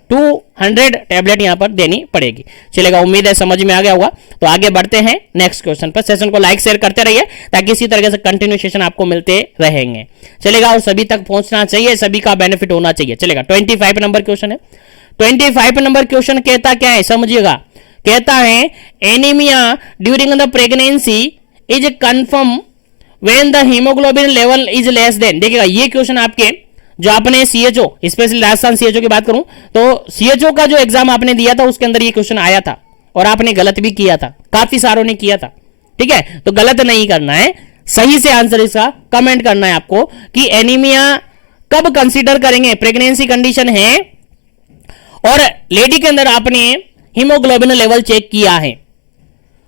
200 टेबलेट यहां पर देनी पड़ेगी। चलेगा, उम्मीद है समझ में आ गया होगा। तो आगे बढ़ते हैं नेक्स्ट क्वेश्चन पर। सेशन को लाइक शेयर करते रहिए ताकि इसी तरीके से कंटिन्यू सेशन आपको मिलते रहेंगे। चलेगा, और सभी तक पहुंचना चाहिए, सभी का बेनिफिट होना चाहिए। चलेगा, 25 नंबर क्वेश्चन है। 25 नंबर क्वेश्चन कहता क्या है, समझिएगा। कहता है anaemia during the pregnancy is confirm when the haemoglobin level is less than. देखिएगा, ये क्वेश्चन आपके जो आपने सीएचओ, स्पेशली राजस्थान सीएचओ की बात करूं तो सीएचओ का जो एग्जाम आपने दिया था उसके अंदर ये क्वेश्चन आया था और आपने गलत भी किया था, काफी सारों ने किया था। ठीक है, तो गलत नहीं करना है, सही से आंसर इसका कमेंट करना है आपको कि एनीमिया कब कंसीडर करेंगे। प्रेगनेंसी कंडीशन है और लेडी के अंदर आपने हीमोग्लोबिन लेवल चेक किया है,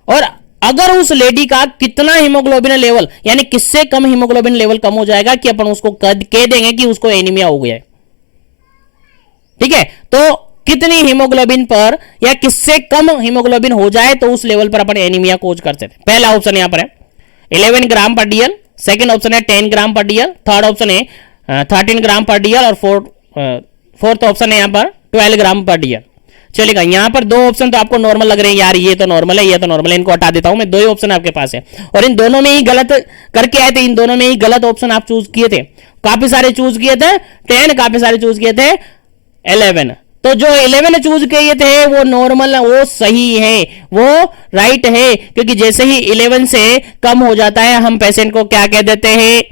और अगर उस लेडी का कितना हीमोग्लोबिन लेवल, यानी किससे कम हीमोग्लोबिन लेवल कम हो जाएगा कि अपन उसको कह देंगे कि उसको एनीमिया हो गया है। ठीक है, तो कितनी हीमोग्लोबिन पर या किससे कम हीमोग्लोबिन हो जाए तो उस लेवल पर अपन एनीमिया खोज करते थे। पहला ऑप्शन यहां पर है 11 ग्राम पर डीएल, सेकंड ऑप्शन है 10 ग्राम पर डीएल, थर्ड ऑप्शन है 13 ग्राम पर डीएल और फोर्थ ऑप्शन है यहां पर 12 ग्राम पर डीएल। चलेगा, यहां पर दो ऑप्शन तो आपको नॉर्मल लग रहे हैं, यार ये तो नॉर्मल है, ये तो नॉर्मल है, इनको हटा देता हूं मैं। दो ही ऑप्शन आपके पास है और इन दोनों में ही गलत करके आए थे, इन दोनों में ही गलत ऑप्शन आप चूज किए थे। काफी सारे चूज किए थे 10, काफी सारे चूज किए थे 11। तो जो 11 चूज किए थे वो नॉर्मल, वो सही है, वो राइट है, क्योंकि जैसे ही 11 से कम हो जाता है हम पेशेंट को क्या कह देते हैं,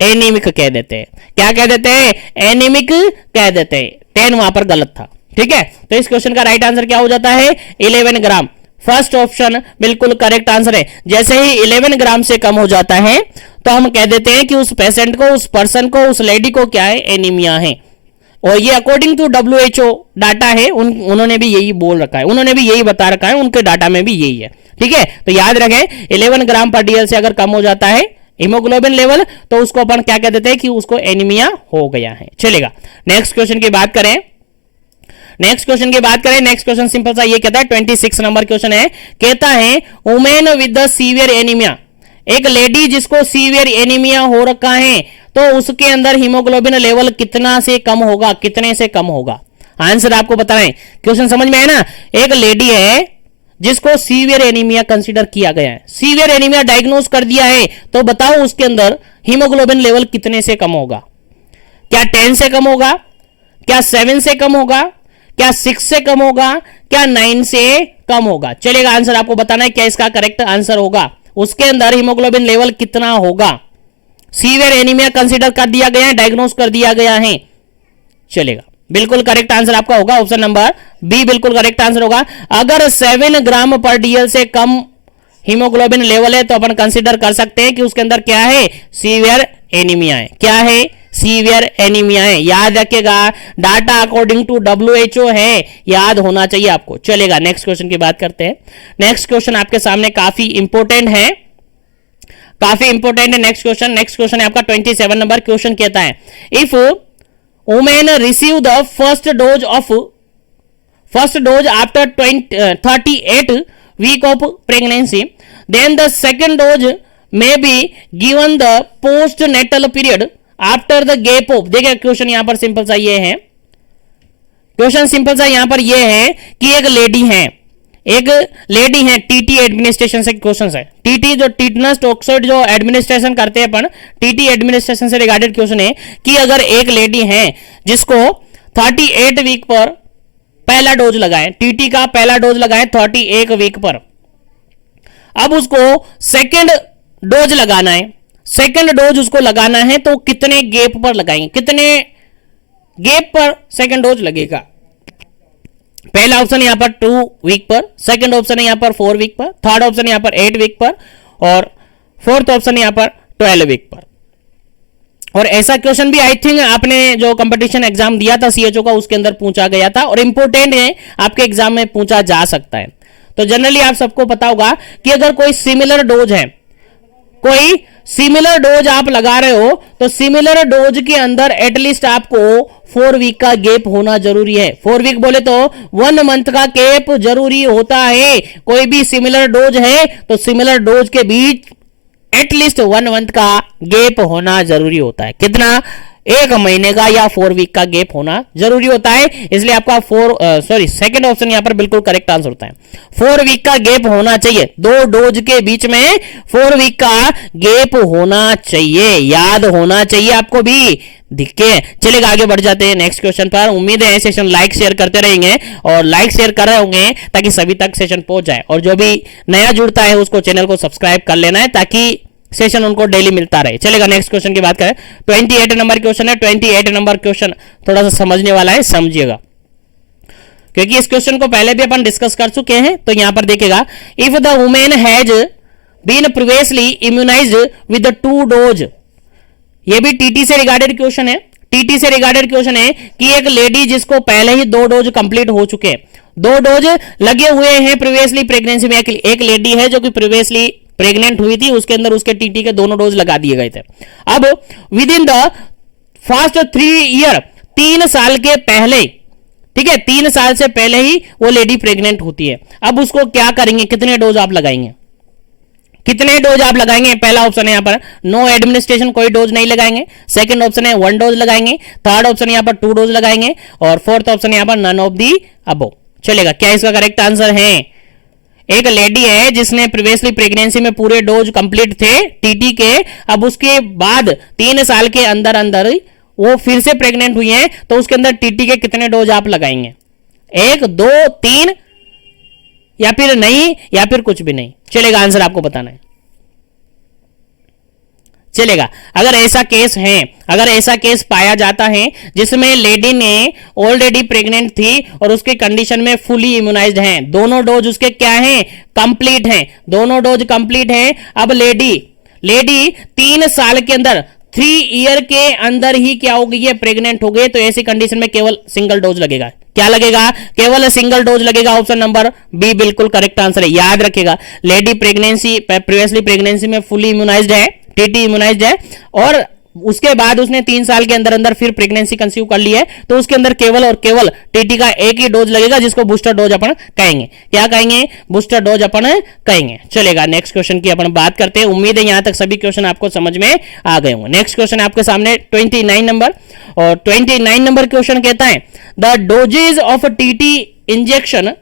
एनीमिक कह देते हैं। क्या कह देते हैं, एनीमिक कह देते हैं। 10 वहां पर गलत था। ठीक है, तो इस क्वेश्चन का राइट आंसर क्या हो जाता है, 11 ग्राम। फर्स्ट ऑप्शन बिल्कुल करेक्ट आंसर है। जैसे ही 11 ग्राम से कम हो जाता है तो हम कह देते हैं कि उस पेशेंट को, उस पर्सन को, उस लेडी को क्या है, एनीमिया है। और ये अकॉर्डिंग टू WHO डाटा है, उन्होंने भी यही बोल रखा है, उन्होंने भी यही बता रखा है, उनके डाटा में भी यही है। ठीक है, तो याद रखें 11 ग्राम पर डीएल से अगर कम हो जाता है हीमोग्लोबिन लेवल तो उसको अपन क्या कह देते हैं कि उसको एनीमिया हो गया है। चलेगा, नेक्स्ट क्वेश्चन की बात करें। नेक्स्ट क्वेश्चन सिंपल सा ये कहता है 26 नंबर क्वेश्चन है। कहता है women with the severe anaemia, एक लेडी जिसको सीवियर एनीमिया हो रखा है तो उसके अंदर हीमोग्लोबिन लेवल कितना से कम होगा, कितने से कम होगा। आंसर आपको बताना है। क्वेश्चन समझ में आया ना। एक लेडी है जिसको सीवियर एनीमिया कंसीडर किया गया है, सीवियर एनीमिया डायग्नोज कर दिया है, तो बताओ उसके अंदर हीमोग्लोबिन लेवल कितने से कम होगा। क्या 10 से कम होगा, क्या 7 से कम होगा, क्या 6 से कम होगा, क्या 9 से कम होगा। चलेगा, आंसर आपको बताना है क्या इसका करेक्ट आंसर होगा। उसके अंदर हीमोग्लोबिन लेवल कितना होगा, सीवियर एनीमिया कंसीडर कर दिया गया है, डायग्नोज कर दिया गया है। चलेगा, बिल्कुल करेक्ट आंसर आपका होगा ऑप्शन नंबर बी, बिल्कुल करेक्ट आंसर होगा। अगर 7 ग्राम पर डीएल से कम हीमोग्लोबिन लेवल है तो अपन कंसीडर कर सकते हैं कि उसके अंदर क्या है, सीवियर एनीमिया है। क्या है, सीवियर एनीमिया है। याद रखिएगा, डाटा अकॉर्डिंग टू WHO है, याद होना चाहिए आपको। चलेगा, नेक्स्ट क्वेश्चन की बात करते हैं। नेक्स्ट क्वेश्चन आपके सामने काफी इंपोर्टेंट है, काफी इंपोर्टेंट है। नेक्स्ट क्वेश्चन है आपका 27 नंबर क्वेश्चन कहता है if women receive the first dose after 38 week of pregnancy then the second dose may be given the postnatal period after the gap of. देखिए question यहां पर simple सा ये है, क्वेश्चन सिंपल सा यहां पर ये है कि एक लेडी है टीटी एडमिनिस्ट्रेशन से क्वेश्चन है। टीटी जो टीटनस टॉक्साइड जो एडमिनिस्ट्रेशन करते हैं अपन, टीटी एडमिनिस्ट्रेशन से रिगार्डेड क्वेश्चन है कि अगर एक लेडी है जिसको 38 वीक पर पहला डोज लगाए, टीटी का पहला डोज लगाए 38 वीक पर, अब उसको सेकेंड डोज लगाना है, सेकेंड डोज उसको लगाना है तो कितने गैप पर लगाएंगे, कितने गैप पर सेकेंड डोज लगेगा। पहला ऑप्शन यहां पर 2 वीक पर, सेकंड ऑप्शन है यहां पर 4 वीक पर, थर्ड ऑप्शन यहां पर 8 वीक पर और फोर्थ ऑप्शन यहां पर 12 वीक पर। और ऐसा क्वेश्चन भी आई थिंक आपने जो कंपटीशन एग्जाम दिया था सीएचओ का उसके अंदर पूछा गया था और इंपोर्टेंट है, आपके एग्जाम में पूछा जा सकता है। तो जनरली आप सबको पता होगा कि अगर कोई सिमिलर डोज है, कोई सिमिलर डोज आप लगा रहे हो तो सिमिलर डोज के अंदर एटलीस्ट आपको 4 वीक का गैप होना जरूरी है। 4 वीक बोले तो 1 मंथ का गैप जरूरी होता है। कोई भी सिमिलर डोज है तो सिमिलर डोज के बीच एटलीस्ट 1 मंथ का गैप होना जरूरी होता है। कितना? 1 महीने का या 4 वीक का गैप होना जरूरी होता है। इसलिए आपका सेकंड ऑप्शन यहां पर बिल्कुल करेक्ट आंसर होता है। 4 वीक का गैप होना चाहिए, 2 डोज के बीच में 4 वीक का गैप होना चाहिए, याद होना चाहिए आपको भी। दिखे? चलेगा, आगे बढ़ जाते हैं नेक्स्ट क्वेश्चन पर। उम्मीद है सेशन लाइक शेयर करते रहेंगे और लाइक शेयर कर रहे होंगे ताकि सभी तक सेशन पहुंच जाए, और जो भी नया जुड़ता है उसको चैनल को सब्सक्राइब कर लेना है ताकि सेशन उनको डेली मिलता रहे। चलेगा, नेक्स्ट क्वेश्चन की बात करें। 28 नंबर क्वेश्चन है। 28 नंबर क्वेश्चन थोड़ा सा समझने वाला है, समझिएगा, क्योंकि इस क्वेश्चन को पहले भी अपन डिस्कस कर चुके हैं। तो यहां पर देखिएगा, if the women has been previously immunised with 2 dose, ये भी टीटी से रिगार्डेड क्वेश्चन है। टीटी से रिगार्डेड क्वेश्चन है कि एक लेडी जिसको पहले ही 2 डोज कंप्लीट हो चुके हैं, 2 डोज लगे हुए हैं प्रीवियसली प्रेगनेंसी में। एक लेडी है जो कि प्रीवियसली प्रेग्नेंट हुई थी, उसके अंदर उसके टीटी के दोनों डोज लगा दिए गए थे। अब with in the first 3 year, 3 साल के पहले, ठीक है, 3 साल से पहले ही वो लेडी प्रेग्नेंट होती है। अब उसको क्या करेंगे? कितने डोज आप लगाएंगे? कितने डोज आप लगाएंगे? पहला ऑप्शन है यहां पर नो एडमिनिस्ट्रेशन, कोई डोज नहीं लगाएंगे। सेकंड ऑप्शन है 1 डोज लगाएंगे। थर्ड ऑप्शन यहां पर 2 डोज लगाएंगे। और फोर्थ ऑप्शन यहां पर नन ऑफ दी अबो। चलेगा, क्या इसका करेक्ट आंसर है? एक लेडी है जिसने प्रीवियसली प्रेगनेंसी में पूरे डोज कंप्लीट थे टीटी के, अब उसके बाद 3 साल के अंदर अंदर वो फिर से प्रेग्नेंट हुई है, तो उसके अंदर टीटी के कितने डोज आप लगाएंगे? 1, 2, 3, या फिर नहीं, या फिर कुछ भी नहीं? चलेगा, आंसर आपको बताना है। चलेगा, अगर ऐसा केस है, अगर ऐसा केस पाया जाता है जिसमें लेडी ने ऑलरेडी प्रेग्नेंट थी और उसके कंडीशन में फुली इम्यूनाइज्ड है, दोनों डोज उसके क्या हैं? कंप्लीट हैं, दोनों डोज कंप्लीट हैं। अब लेडी 3 साल के अंदर, 3 ईयर के अंदर ही क्या हो गई है? प्रेग्नेंट हो गई। तो ऐसी कंडीशन में केवल सिंगल डोज लगेगा। क्या लगेगा? केवल सिंगल डोज लगेगा। ऑप्शन नंबर बी बिल्कुल करेक्ट आंसर है। याद रखेगा, लेडी प्रीवियसली प्रेगनेंसी में फुली इम्यूनाइज्ड है, टीटी इम्यूनाइज्ड है, और उसके बाद उसने 3 साल के अंदर अंदर फिर प्रेगनेंसी कंसीव कर ली है, तो उसके अंदर केवल और केवल टीटी का एक ही डोज लगेगा, जिसको बूस्टर डोज अपन कहेंगे। क्या कहेंगे? बूस्टर डोज अपन कहेंगे। चलेगा, नेक्स्ट क्वेश्चन की अपन बात करते हैं। उम्मीद है यहां तक सभी क्वेश्चन आपको समझ में आ गए होंगे। नेक्स्ट क्वेश्चन आपके सामने 29 नंबर, और 29 नंबर क्वेश्चन कहता है the doses of TT injection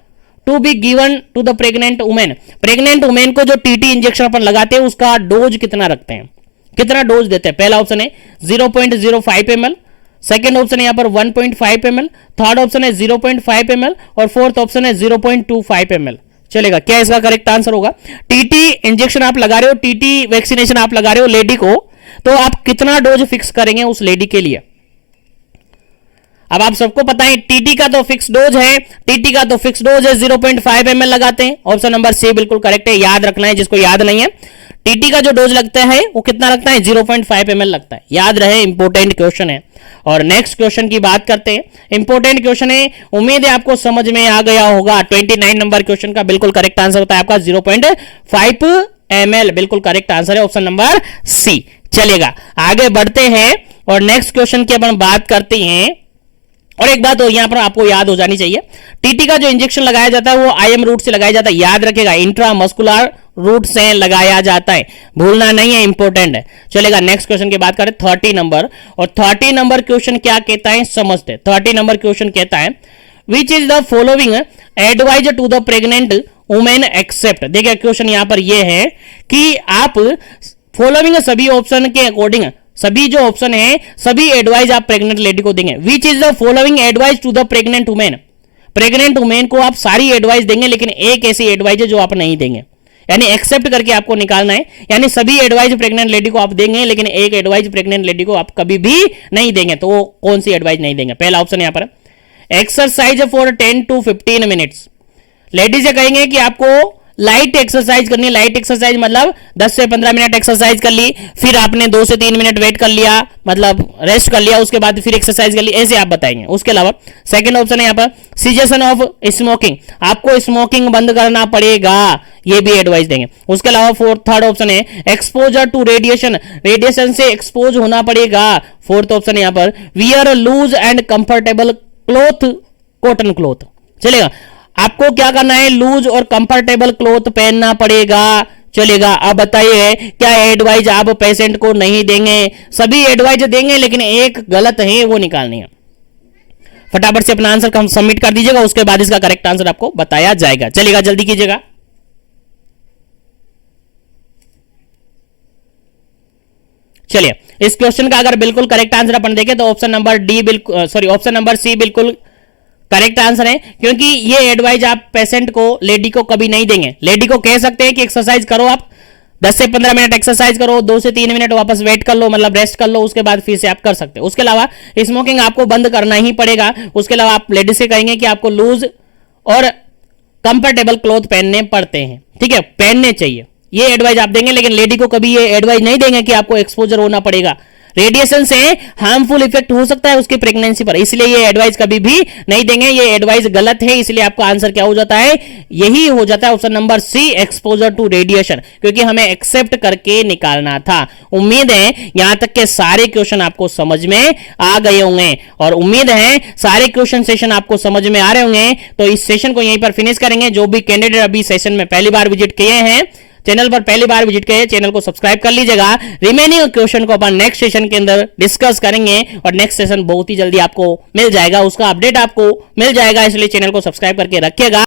to be given to the pregnant women. Pregnant women को जो टीटी इंजेक्शन अपन लगाते हैं उसका डोज कितना रखते हैं? कितना डोज देते हैं? पहला ऑप्शन है 0.05 ml, सेकेंड ऑप्शन है यहां पर 1.5 ml, थर्ड ऑप्शन है 0.5 ml, और फोर्थ ऑप्शन है 0.25 ml। चलेगा, क्या इसका करेक्ट आंसर होगा? टीटी इंजेक्शन आप लगा रहे हो, टीटी वैक्सीनेशन आप लगा रहे हो लेडी को, तो आप कितना डोज फिक्स करेंगे उस लेडी के लिए? अब आप सबको पता है टीटी का तो फिक्स डोज है, टीटी का तो फिक्स डोज है 0.5 ml लगाते हैं। ऑप्शन नंबर सी बिल्कुल करेक्ट है। याद रखना है, जिसको याद नहीं है, टीटी का जो डोज लगता है वो कितना लगता है? 0.5 ml लगता है। याद रहे, इंपॉर्टेंट क्वेश्चन है। और नेक्स्ट क्वेश्चन की बात करते हैं। इंपॉर्टेंट क्वेश्चन है, उम्मीद है आपको समझ में आ गया होगा। 29 नंबर क्वेश्चन का बिल्कुल करेक्ट आंसर होता है आपका 0.5 ml, बिल्कुल करेक्ट आंसर है ऑप्शन नंबर सी। चलेगा, आगे बढ़ते हैं और नेक्स्ट क्वेश्चन की अपन बात करते हैं। और एक बात यहां पर आपको याद हो जानी चाहिए, टीटी का जो इंजेक्शन लगाया जाता है वो आईएम रूट से लगाया जाता है। याद रखेगा, इंट्रामस्कुलर रूट से लगाया जाता है, भूलना नहीं है, इंपॉर्टेंट है। चलेगा, नेक्स्ट क्वेश्चन की बात करें 30 नंबर, और 30 नंबर क्वेश्चन क्या कहता है समझते। 30 नंबर क्वेश्चन कहता है which is the following advise to the pregnant women except. देखिए क्वेश्चन यहां पर यह है कि आप फॉलोइंग सभी ऑप्शन के अकॉर्डिंग, सभी जो ऑप्शन है सभी एडवाइस आप प्रेग्नेंट लेडी को देंगे। Which is the following advice to the pregnant women. Pregnant women को आप सारी एडवाइस देंगे, लेकिन एक ऐसी एडवाइस है जो आप नहीं देंगे, यानी एक्सेप्ट करके आपको निकालना है। यानी सभी एडवाइस प्रेग्नेंट लेडी को आप देंगे, लेकिन एक एडवाइस प्रेग्नेंट लेडी को आप कभी भी नहीं देंगे। तो वो कौन सी एडवाइस नहीं देंगे? पहला ऑप्शन यहां पर exercise for 10 to 15 minutes. Lady से कहेंगे कि आपको लाइट एक्सरसाइज करनी है। लाइट एक्सरसाइज मतलब 10 से 15 मिनट एक्सरसाइज कर ली, फिर आपने 2 से 3 मिनट वेट कर लिया, मतलब रेस्ट कर लिया, उसके बाद फिर एक्सरसाइज कर ली, ऐसे आप बताएंगे। उसके अलावा सेकंड ऑप्शन है यहाँ पर सिजेशन ऑफ स्मोकिंग, आपको स्मोकिंग बंद करना पड़ेगा, ये भी एडवाइस देंगे। उसके अलावा थर्ड ऑप्शन है एक्सपोजर टू रेडिएशन, रेडिएशन से एक्सपोज होना पड़ेगा। फोर्थ ऑप्शन है यहाँ पर wear loose and comfortable cloth, cotton cloth. चलेगा, आपको क्या करना है? लूज और कंफर्टेबल क्लॉथ पहनना पड़ेगा। चलेगा। अब बताइए क्या एडवाइज आप पेशेंट को नहीं देंगे? सभी एडवाइज देंगे लेकिन एक गलत है, वो निकालनी है। फटाफट से अपना आंसर सबमिट कर दीजिएगा, उसके बाद इसका करेक्ट आंसर आपको बताया जाएगा। चलेगा, जल्दी कीजिएगा। चलिए, इस क्वेश्चन का अगर बिल्कुल करेक्ट आंसर अपन देखें तो ऑप्शन नंबर डी बिल्कुल, सॉरी ऑप्शन नंबर सी बिल्कुल करेक्ट आंसर है, क्योंकि ये एडवाइज आप पेशेंट को, लेडी को कभी नहीं देंगे। लेडी को कह सकते हैं कि एक्सरसाइज करो, आप 10 से 15 मिनट एक्सरसाइज करो, 2 से 3 मिनट वापस वेट कर लो, मतलब रेस्ट कर लो, उसके बाद फिर से आप कर सकते हो। उसके अलावा स्मोकिंग आपको बंद करना ही पड़ेगा। उसके अलावा आप लेडीज से कहेंगे कि आपको लूज और कंफर्टेबल क्लॉथ पहनने पड़ते हैं, ठीक है, पहनने चाहिए। ये एडवाइस आप देंगे, लेकिन लेडी को कभी ये एडवाइस नहीं देंगे कि आपको एक्सपोजर होना पड़ेगा। रेडिएशन से हार्मफुल इफेक्ट हो सकता है उसकी प्रेगनेंसी पर, इसलिए ये एडवाइस कभी भी नहीं देंगे। ये एडवाइस गलत है, इसलिए आपका आंसर क्या हो जाता है? यही हो जाता है option number C, exposure to radiation, क्योंकि हमें एक्सेप्ट करके निकालना था। उम्मीद है यहां तक के सारे क्वेश्चन आपको समझ में आ गए होंगे, और उम्मीद है सारे क्वेश्चन सेशन आपको समझ में आ रहे होंगे। तो इस सेशन को यहीं पर फिनिश करेंगे। जो भी कैंडिडेट अभी सेशन में पहली बार विजिट किए हैं, चैनल पर पहली बार विजिट किए, चैनल को सब्सक्राइब कर लीजिएगा। रिमेनिंग क्वेश्चन को अपन नेक्स्ट सेशन के अंदर डिस्कस करेंगे, और नेक्स्ट सेशन बहुत ही जल्दी आपको मिल जाएगा, उसका अपडेट आपको मिल जाएगा, इसलिए चैनल को सब्सक्राइब करके रखिएगा।